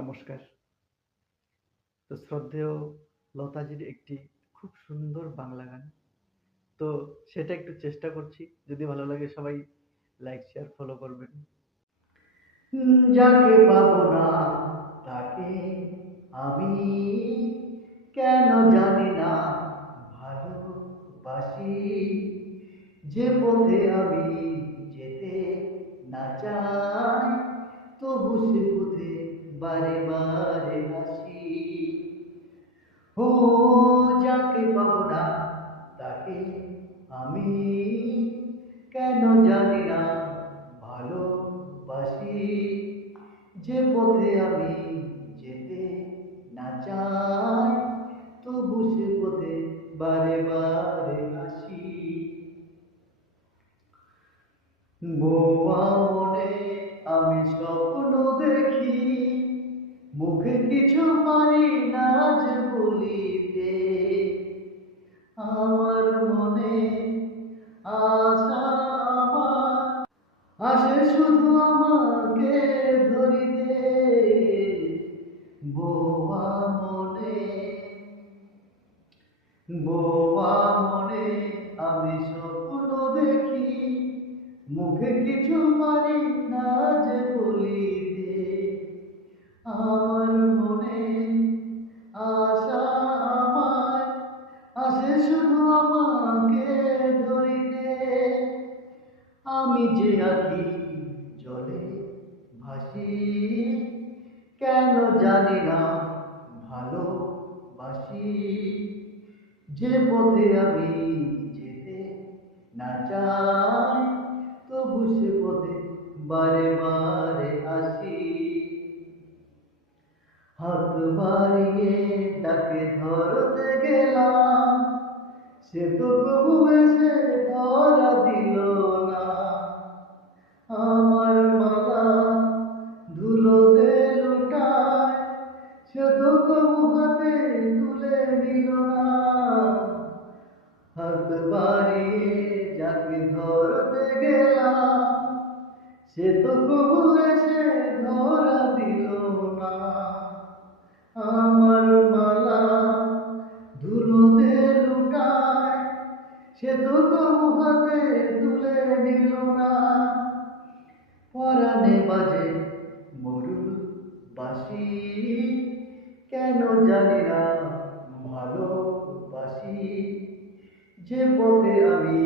নমস্কার। তো শ্রদ্ধেয় লতাজির একটি খুব সুন্দর বাংলা গান। তো সেটা একটু চেষ্টা করছি। যদি ভালো লাগে সবাই লাইক, শেয়ার, ফলো করবেন। যাকে পাবো না তাকে আমি কেন জানি না ভালোবাসি। যে পথে আমি যেতে না চাই তবু সে পথে বারে বারে আসি। ও যাকে পাবো না তাকে আমি কেন জানি না ভালোবাসি। যে পথে আমি যেতে না চাই তবু সে পথে বারে বারে আসি। বোবা মনে আমি স্বপ্ন দেখি, মুখে কিছু পারি না যে বলিতে। আমার মনে আশা আমার আসে শুধু আমাকে ধরিতে। বোবা মনে বোবা মনে আমি স্বপ্ন দেখি, মুখে কিছু পারি না যে বলিতে। আমার মনে আশা আমার আসে শুধু আমাকে ধরিতে। আমি যে আছি জলে ভাসি, কেন জানি না ভালোবাসি। যে পথে আমি যেতে না চাই তবু সে পথে বারে বারে আসি। হাত বাড়িয়ে তাকে ধরতে গেলাম, সে তো কবু এসে ধরা দিল না। আমার মালা ধুলোতে লুটায়, সে তো কবু হাতে তুলে নিল না। হাত বাড়িয়ে যাকে ধরতে গেলাম, সে তো কবু এসে ধরা দিল না। আমার মালা ধুলোতে লুটায়, সে তো কবু হাতে তুলে নিল না। পরাণে বাজে মরুর বাঁশি, কেন জানি না ভালোবাসি। যে পথে আমি